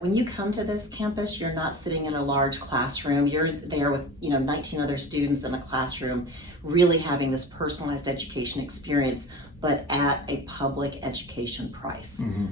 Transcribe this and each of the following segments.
When you come to this campus, you're not sitting in a large classroom. You're there with 19 other students in a classroom, really having this personalized education experience, but at a public education price. Mm-hmm.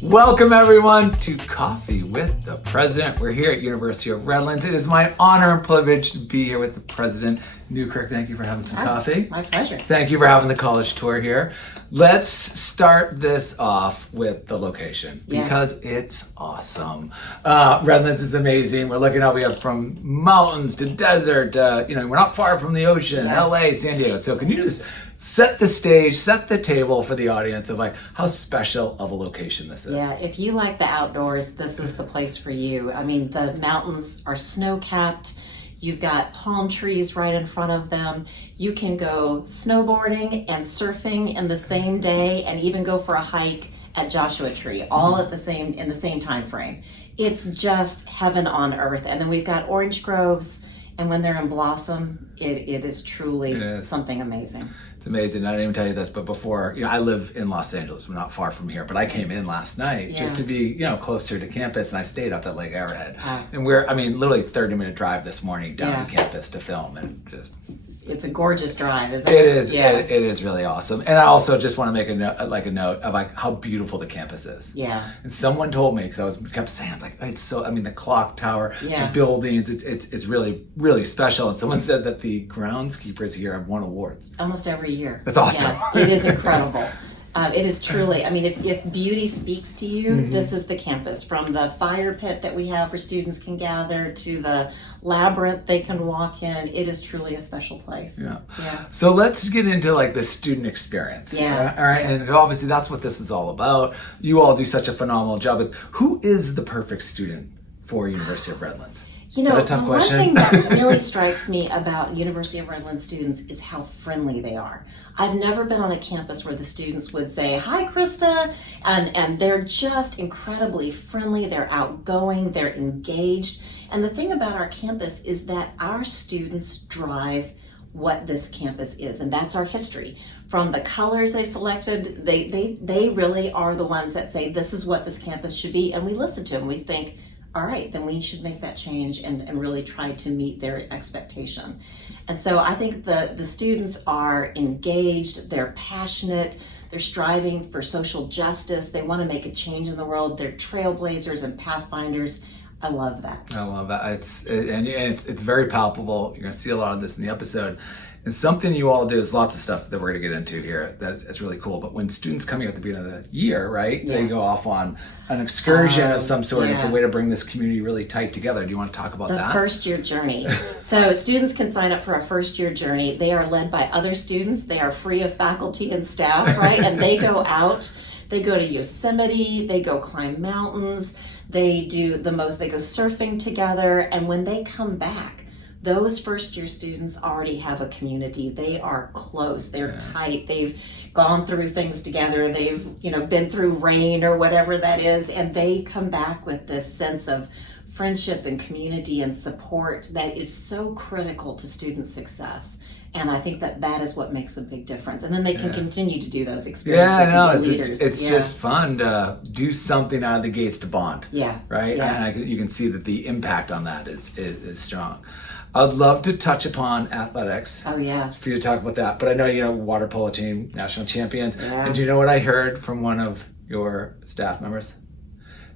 Welcome everyone to Coffee with the President. We're here at University of Redlands. It is my honor and privilege to be here with the President. Newkirk, thank you for having some coffee. It's my pleasure. Thank you for having the college tour here. Let's start this off with the location because it's awesome. Redlands is amazing. We're looking out, we have from mountains to desert, we're not far from the ocean, LA, San Diego. So can you just set the stage, set the table for the audience of like how special of a location this is? Yeah, if you like the outdoors, this is the place for you. I mean, the mountains are snow-capped. You've got palm trees right in front of them. You can go snowboarding and surfing in the same day, and even go for a hike at Joshua Tree, all in the same time frame. It's just heaven on earth. And then we've got orange groves, and when they're in blossom, it is truly something amazing. It's amazing. I didn't even tell you this, but before, I live in Los Angeles. We're not far from here, but I came in last night just to be, closer to campus, and I stayed up at Lake Arrowhead. And literally 30-minute drive this morning down to campus to film, and just... It's a gorgeous drive, isn't it? It is. Yeah. It is really awesome. And I also just want to make a note of how beautiful the campus is. Yeah. And someone told me, because kept saying it's so. The clock tower, the buildings, it's really really special. And someone said that the groundskeepers here have won awards almost every year. That's awesome. Yeah, it is incredible. It is truly, if beauty speaks to you, this is the campus. From the fire pit that we have where students can gather to the labyrinth they can walk in, it is truly a special place. Yeah. So let's get into the student experience. Yeah. All right. And obviously that's what this is all about. You all do such a phenomenal job. But who is the perfect student for University of Redlands? The one thing that really strikes me about University of Redlands students is how friendly they are. I've never been on a campus where the students would say, "Hi, Krista," and they're just incredibly friendly, they're outgoing, they're engaged. And the thing about our campus is that our students drive what this campus is, and that's our history. From the colors they selected, they really are the ones that say, this is what this campus should be, and we listen to them. We think, all right, then we should make that change and really try to meet their expectation. And so I think the students are engaged, they're passionate, they're striving for social justice, they want to make a change in the world, they're trailblazers and pathfinders. I love that. I love that. It's very palpable. You're going to see a lot of this in the episode. And something you all do is lots of stuff that we're going to get into here. It's really cool. But when students come here at the beginning of the year, right, they go off on an excursion of some sort. It's a way to bring this community really tight together. Do you want to talk about that? The first year journey. So students can sign up for a first year journey. They are led by other students. They are free of faculty and staff, right? And they go out. They go to Yosemite. They go climb mountains. They go surfing together. And when they come back, those first year students already have a community. They are close, they're tight, they've gone through things together, they've been through rain or whatever that is, and they come back with this sense of friendship and community and support that is so critical to student success. And I think that is what makes a big difference. And then they can continue to do those experiences and be leaders. It's just fun to do something out of the gates to bond. Yeah. Right? Yeah. And you can see that the impact on that is strong. I'd love to touch upon athletics. Oh, yeah. For you to talk about that. But I know, water polo team, national champions. Yeah. And do you know what I heard from one of your staff members?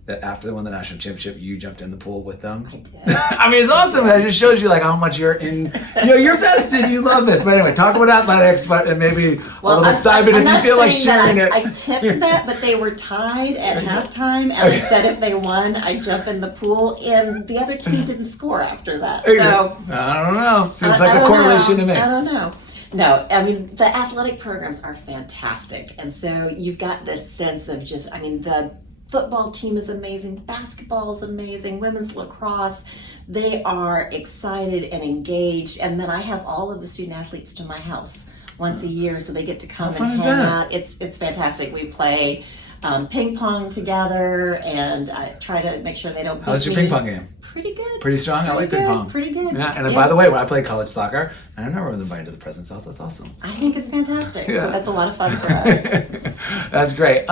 That after they won the national championship, you jumped in the pool with them. I did. It's awesome. That just shows you how much you're in. You're vested. You love this. But anyway, talk about athletics, and maybe a little side bit if you feel like sharing it. I tipped that, but they were tied at halftime, and I said if they won, I'd jump in the pool, and the other team didn't score after that. So I don't know. Seems like a correlation to me. I don't know. No, the athletic programs are fantastic, and so you've got this sense of the football team is amazing, basketball is amazing, women's lacrosse, they are excited and engaged. And then I have all of the student athletes to my house once a year, so they get to come and hang out. It's fantastic. We play ping pong together, and I try to make sure they don't beat me. How's your ping pong game? Pretty good. Pretty strong? I like ping pong. Pretty good. Yeah, and by the way, when I played college soccer, I never was invited to the president's house. That's awesome. I think it's fantastic. Yeah. So that's a lot of fun for us. That's great.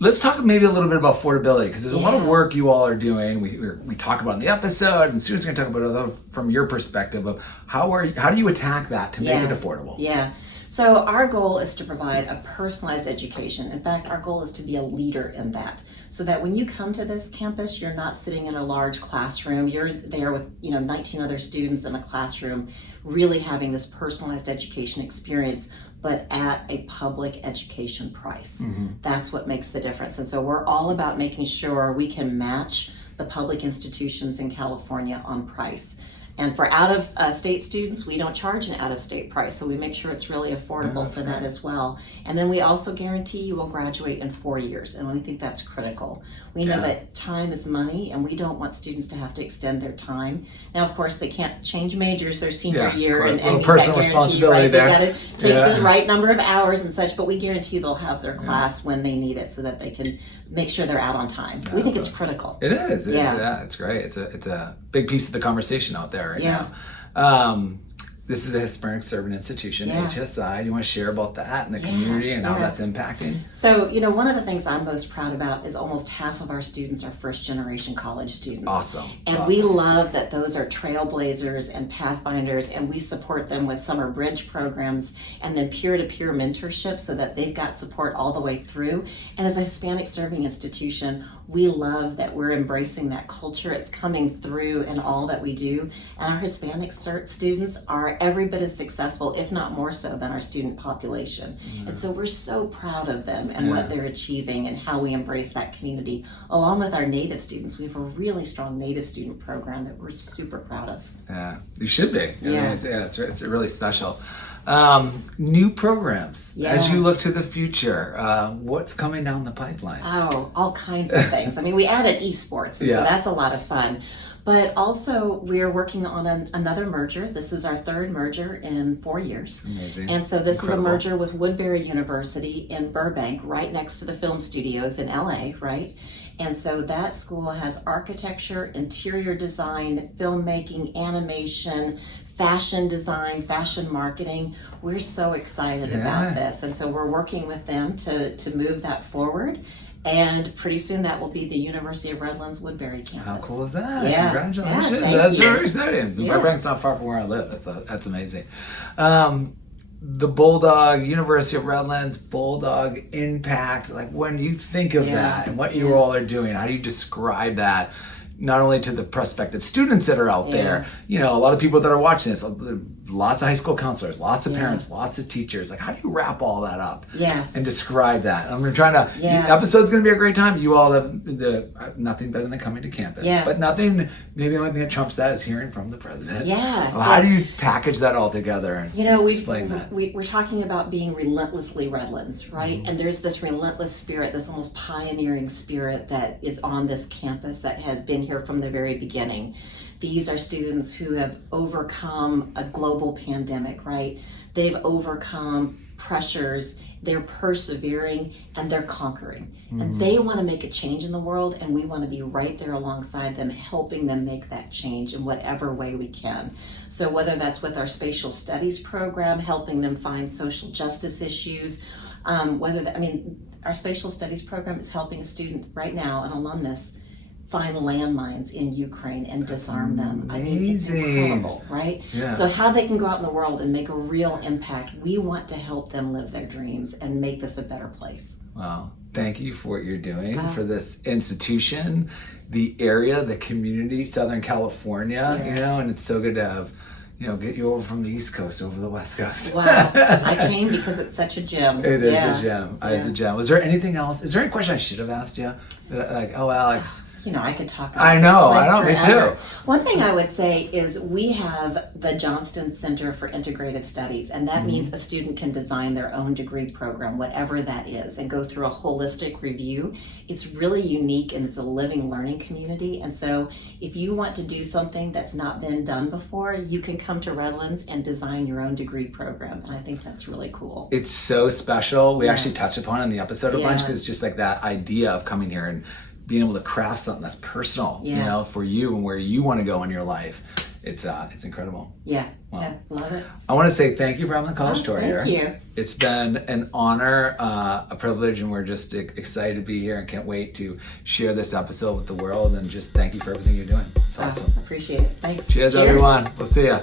Let's talk maybe a little bit about affordability, because there's a lot of work you all are doing. We talk about in the episode, and students are going to talk about it from your perspective of how do you attack that to make it affordable? Yeah. So our goal is to provide a personalized education. In fact, our goal is to be a leader in that, so that when you come to this campus, you're not sitting in a large classroom. You're there with 19 other students in a classroom, really having this personalized education experience, but at a public education price. Mm-hmm. That's what makes the difference. And so we're all about making sure we can match the public institutions in California on price. And for out-of-state students, we don't charge an out-of-state price, so we make sure it's really affordable for that as well. And then we also guarantee you will graduate in 4 years, and we think that's critical. We know that time is money, and we don't want students to have to extend their time. Now, of course, they can't change majors their senior year and meet personal that responsibility there. They got to take the right number of hours and such, but we guarantee they'll have their class when they need it, so that they can make sure they're out on time. We think it's critical. It is. It's great. It's a big piece of the conversation out there right now. This is a Hispanic Serving Institution, HSI. Do you want to share about that and the community and how that's impacting? So, one of the things I'm most proud about is almost half of our students are first-generation college students. Awesome. And we love that those are trailblazers and pathfinders, and we support them with summer bridge programs and then peer-to-peer mentorship so that they've got support all the way through. And as a Hispanic Serving Institution, we love that we're embracing that culture. It's coming through in all that we do. And our Hispanic students are every bit as successful, if not more so, than our student population. And so we're so proud of them and what they're achieving and how we embrace that community. Along with our Native students, we have a really strong Native student program that we're super proud of. Yeah, you should be. It's really special. New programs. As you look to the future, what's coming down the pipeline? Oh, all kinds of things. I mean, we added esports, and so that's a lot of fun. But also, we're working on another merger. This is our third merger in 4 years. Amazing. And so this is a merger with Woodbury University in Burbank, right next to the film studios in LA, right? And so that school has architecture, interior design, filmmaking, animation, fashion design, fashion marketing. We're so excited about this. And so we're working with them to move that forward. And pretty soon that will be the University of Redlands Woodbury campus. How cool is that? Yeah. Congratulations. Yeah, That's very exciting. Burbank's not far from where I live. That's amazing. The Bulldog, University of Redlands, Bulldog impact, like when you think of that and what you all are doing, how do you describe that? Not only to the prospective students that are out there, a lot of people that are watching this, lots of high school counselors, lots of parents, lots of teachers. Like, how do you wrap all that up and describe that? I'm trying to, the episode's going to be a great time. You all have nothing better than coming to campus. But maybe the only thing that trumps that is hearing from the president. Well, how do you package that all together and explain that? We're talking about being relentlessly Redlands, right? And there's this relentless spirit, this almost pioneering spirit that is on this campus that has been here from the very beginning. These are students who have overcome a global pandemic, right? They've overcome pressures, they're persevering, and they're conquering. And they want to make a change in the world, and we want to be right there alongside them, helping them make that change in whatever way we can. So whether that's with our spatial studies program, helping them find social justice issues, our spatial studies program is helping a student right now, an alumnus, find landmines in Ukraine and disarm them. I mean, it's incredible, right? So how they can go out in the world and make a real impact, we want to help them live their dreams and make this a better place. Wow. Thank you for what you're doing for this institution, the area, the community, Southern California, and it's so good to have get you over from the East Coast over the West Coast. Wow. I came because it's such a gem. It is a gem. It's a gem. Was there anything else? Is there any question I should have asked you? Alex, I could talk about I know, me too. One thing I would say is we have the Johnston Center for Integrative Studies, and that means a student can design their own degree program, whatever that is, and go through a holistic review. It's really unique, and it's a living learning community. And so if you want to do something that's not been done before, you can come to Redlands and design your own degree program. And I think that's really cool. It's so special. We actually touch upon it in the episode a bunch, because just like that idea of coming here and being able to craft something that's personal, you Yeah. know, for you and where you want to go in your life. It's incredible. Yeah, Wow. yeah, love it. I want to say thank you for having the college tour here. Thank you. It's been an honor, a privilege, and we're just excited to be here and can't wait to share this episode with the world. And just thank you for everything you're doing. It's awesome. Appreciate it. Thanks. Cheers, everyone. We'll see ya.